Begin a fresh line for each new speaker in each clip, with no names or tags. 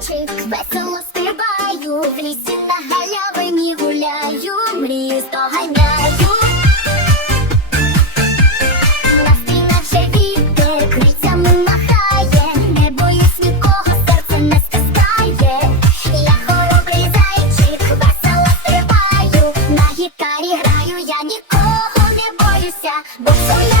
зайчик, весело співаю, в лісі на галявині гуляю, мрію здоганяю. Настрій наче вітер, крильцями махає, не боюсь нікого, серце не стискає. Я хоробрий зайчик, весело співаю, на гітарі граю, я нікого не боюся, бо своя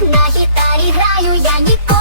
На гітарі граю я ніколи